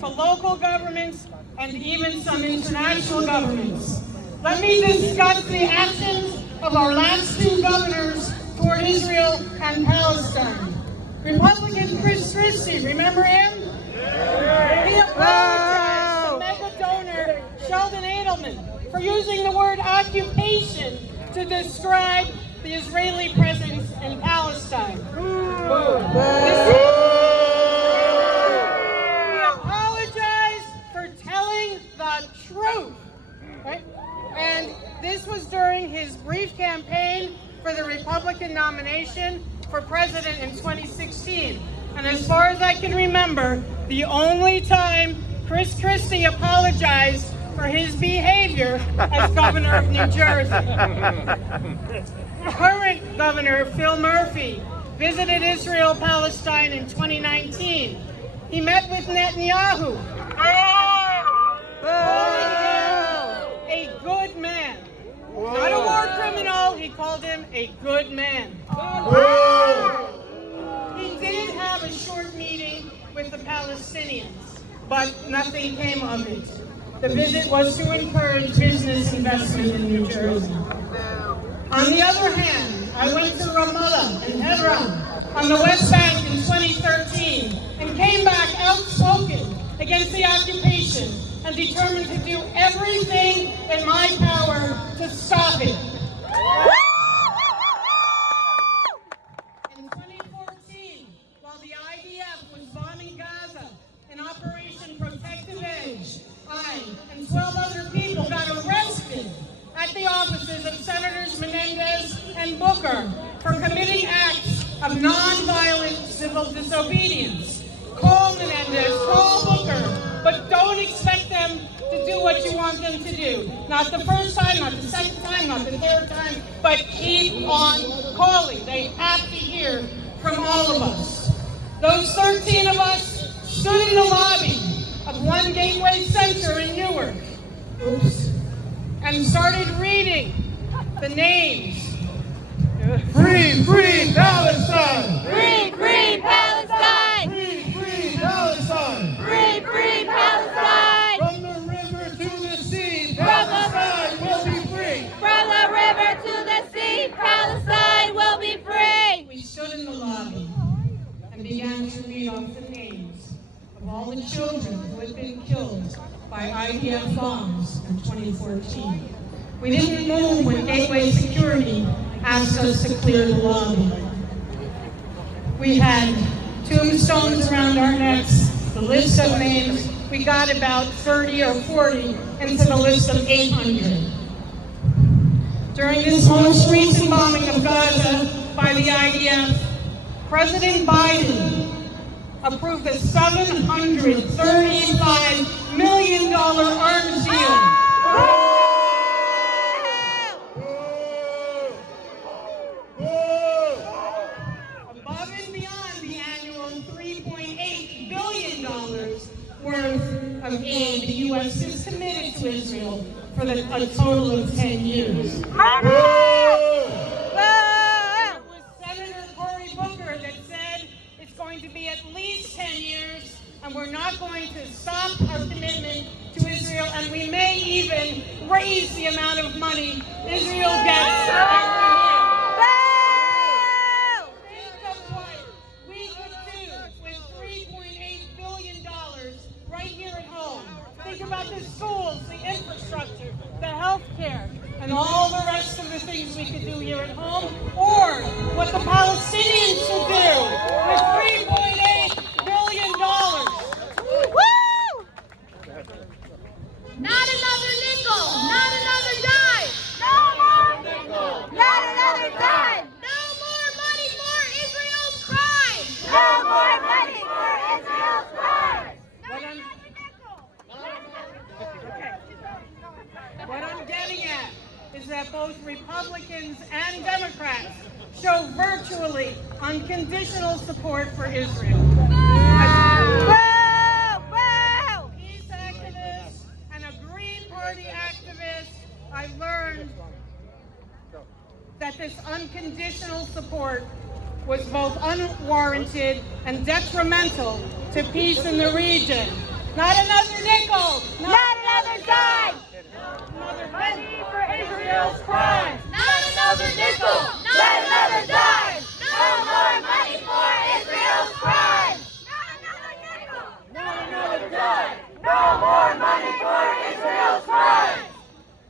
to local governments, and even some international governments. Let me discuss the actions of our last two governors toward Israel and Palestine. Republican Chris Christie, remember him? He apologized to mega donor Sheldon Adelman for using the word occupation to describe the Israeli presence in Palestine. He apologized for telling the truth. Right? And this was during his brief campaign for the Republican nomination for president in 2016. And as far as I can remember, the only time Chris Christie apologized for his behavior as governor of New Jersey. Current Governor Phil Murphy visited Israel, Palestine in 2019. He met with Netanyahu, calling him a good man. Not a war criminal, he called him a good man. He did have a short meeting with the Palestinians, but nothing came of it. The visit was to encourage business investment in New Jersey. On the other hand, I went to Ramallah and Hebron on the West Bank in 2013 and came back outspoken against the occupation and determined to do everything in my power to stop it. In 2014, while the IDF was bombing Gaza in Operation Protective Edge, I and 12 other people got arrested at the offices of Senators Menendez and Booker for committing acts of non-violent civil disobedience. Call Menendez, call Booker, but don't expect them to do what you want them to do. Not the first time, not the second time, not the third time, but keep on calling. They have to hear from all of us. Those 13 of us stood in the lobby of One Gateway Center in Newark, and started reading the names. Free, free Palestine! Free, free Palestine! Free, free Palestine! Free, free Palestine! From the river to the sea, Palestine will be free! From the river to the sea, Palestine will be free! We stood in the lobby and began to read off the names of all the children who had been killed by IDF bombs in 2014. We didn't move when Gateway Security asked us to clear the lobby. We had tombstones around our necks, the list of names. We got about 30 or 40 into the list of 800. During this most recent bombing of Gaza by the IDF, President Biden approved a $735 million arms deal. Above and beyond the annual $3.8 billion worth of aid the U.S. is committed to Israel for a total of 10 years. It was Senator Cory Booker that said it's going to be at least 10 years, and we're not going to stop our commitment to Israel, and we may even raise the amount of money Israel gets every year. Think of what we could do with $3.8 billion right here at home. Think about the schools, the infrastructure, the health care, and all the rest of the things we could do here at home, or what the Palestinians should do with $3.8 billion. Woo! Not another nickel! Not another dime! No more nickel! Not another dime! No more money for Israel's crimes! No more money for Israel's crimes! What I'm getting at is that both Republicans and Democrats show virtually unconditional support for Israel. Peace activists and a Green Party activist, I learned that this unconditional support was both unwarranted and detrimental to peace in the region. Not another nickel. Not another dime. Another penny for Israel's crimes. Not another nickel. Not another dime. No more money for Israel's crimes. Not another nickel. Not another dime. No more money for Israel's crimes.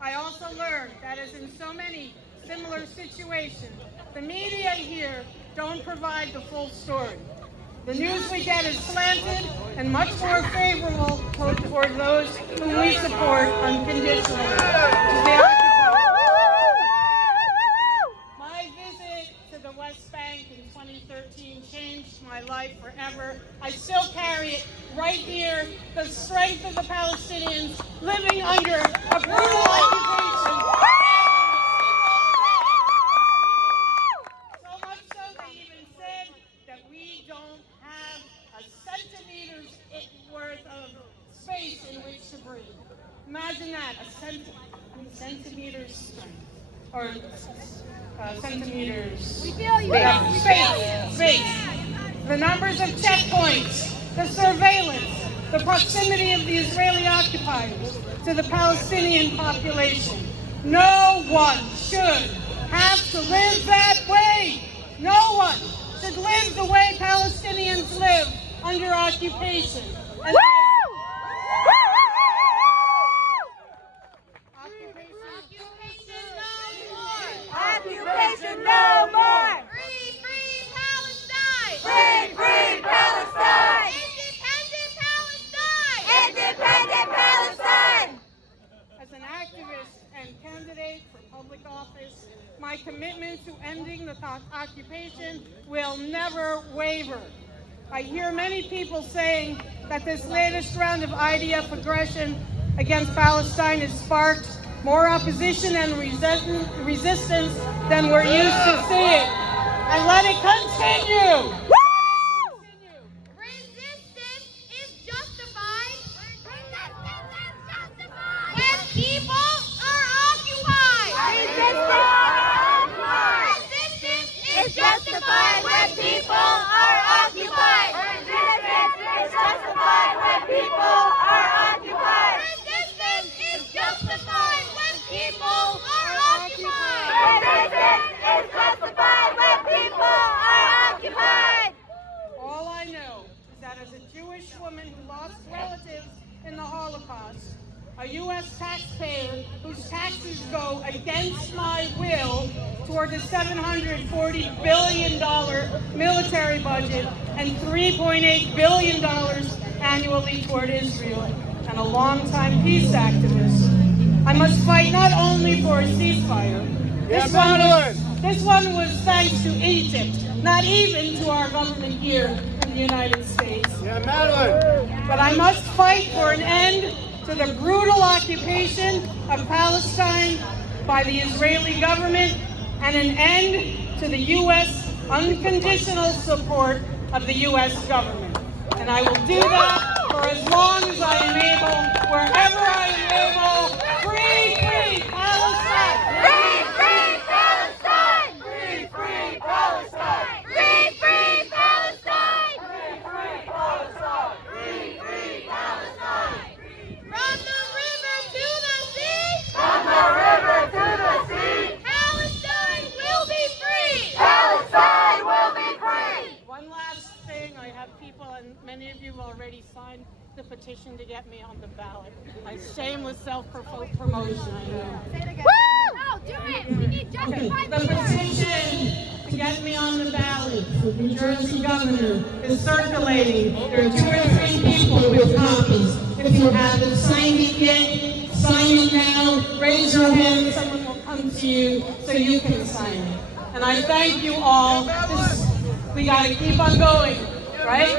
I also learned that as in so many similar situations, the media here don't provide the full story. The news we get is slanted and much more favorable toward those whom we support unconditionally. My visit to the West Bank in 2013 changed my life forever. I still carry it right here, the strength of the Palestinians living under a brutal occupation. So much so they even said that we don't have a centimeter's worth of space in which to breathe. Imagine that, a centimeter's strength. Or centimeters. We feel you. Space. The numbers of checkpoints, the surveillance, the proximity of the Israeli occupiers to the Palestinian population. No one should have to live that way. No one should live the way Palestinians live under occupation. And Occupation no more! Free, free Palestine! Free, free Palestine! Independent Palestine! Independent Palestine! as an activist and candidate for public office, my commitment to ending the occupation will never waver. I hear many people saying that this latest round of IDF aggression against Palestine has sparked more opposition and resistance than we're used to seeing. And let it continue! Resistance is justified. Resistance is justified. When people are occupied. Resistance is justified when people are occupied. Resistance is justified when people are occupied. Resistance is justified when people are occupied. Resistance is justified when people are occupied. All I know is that as a Jewish woman who lost relatives in the Holocaust, a U.S. taxpayer whose taxes go against my will toward the $740 billion military budget and $3.8 billion annually toward Israel, and a longtime peace activist, I must fight not only for a ceasefire. This one was thanks to Egypt, not even to our government here in the United States. Yeah, Madelyn. But I must fight for an end to the brutal occupation of Palestine by the Israeli government and an end to the U.S. unconditional support of the U.S. government. And I will do that for as long as I am able, wherever I am able. Free, free Palestine! Free, free Palestine! Free, free Palestine! Free, free Palestine! Free, free Palestine! Free, free Palestine! From the river to the sea! From the river to the sea! Palestine will be free! Palestine will be free! One last thing, I have people, and many of you have already signed the petition to get me on the ballot. My shameless self-promotion, I know. Woo! No, do it! We need justified The petition to get me on the ballot for New Jersey governor is circulating. There are 2 or 3 people with copies. If you haven't signed it yet, sign it now. Raise your hand. Someone will come to you so you can sign it. And I thank you all. We got to keep on going, right?